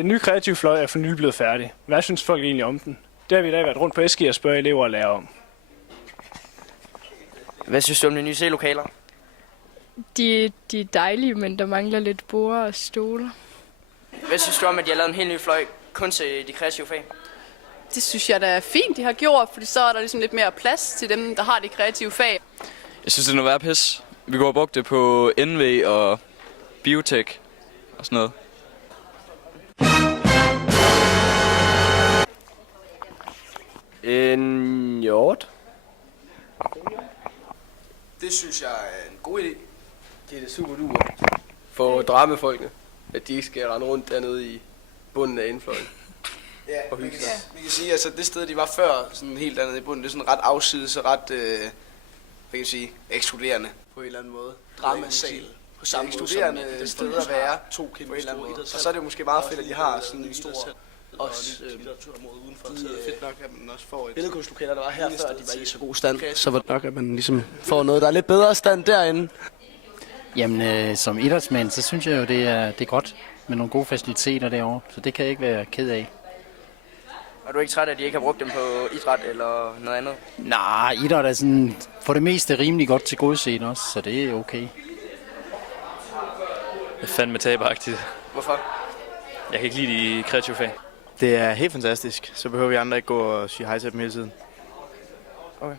Den nye kreative fløj er for nylig blevet færdig. Hvad synes folk egentlig om den? Det har vi i dag været rundt på Eski og spørge elever og lærere om. Hvad synes du om de nye C-lokaler? De er dejlige, men der mangler lidt borde og stole. Hvad synes du om, at de har lavet en helt ny fløj kun til de kreative fag? Det synes jeg da er fint, de har gjort, fordi så er der ligesom lidt mere plads til dem, der har de kreative fag. Jeg synes, det er noget værd pis. Vi går og brugt det på NV og biotek og sådan noget. En hjort. Det synes jeg er en god idé. Det er det super duper. For dramafolkene, at de ikke skal rende rundt dernede i bunden af indfløjen. Ja, man kan sige, altså det sted, de var før, sådan helt dernede i bunden, det er sådan ret afsides og ret, hvad kan jeg sige, ekskluderende på en eller anden måde. Dramasal. På samme ekskluderende sted at være på en eller anden måde. Og så er det jo måske meget fedt, at de har sådan en stor også litteraturområde udenfor, så er det fedt nok, at man også får et billedkunstlokaler, der var her før, de var i så god stand, så var det nok, at man ligesom får noget, der er lidt bedre stand derinde. Jamen, som idrætsmand, så synes jeg jo, det er godt med nogle gode faciliteter derovre, så det kan jeg ikke være ked af. Er du ikke træt af, at de ikke har brugt dem på idræt eller noget andet? Nej, idræt er sådan for det meste rimelig godt tilgodeset også, så det er okay. Det er fandme taberagtigt. Hvorfor? Jeg kan ikke lide de kreative fag. Det er helt fantastisk. Så behøver vi andre ikke gå og sige hej til dem hele tiden. Okay.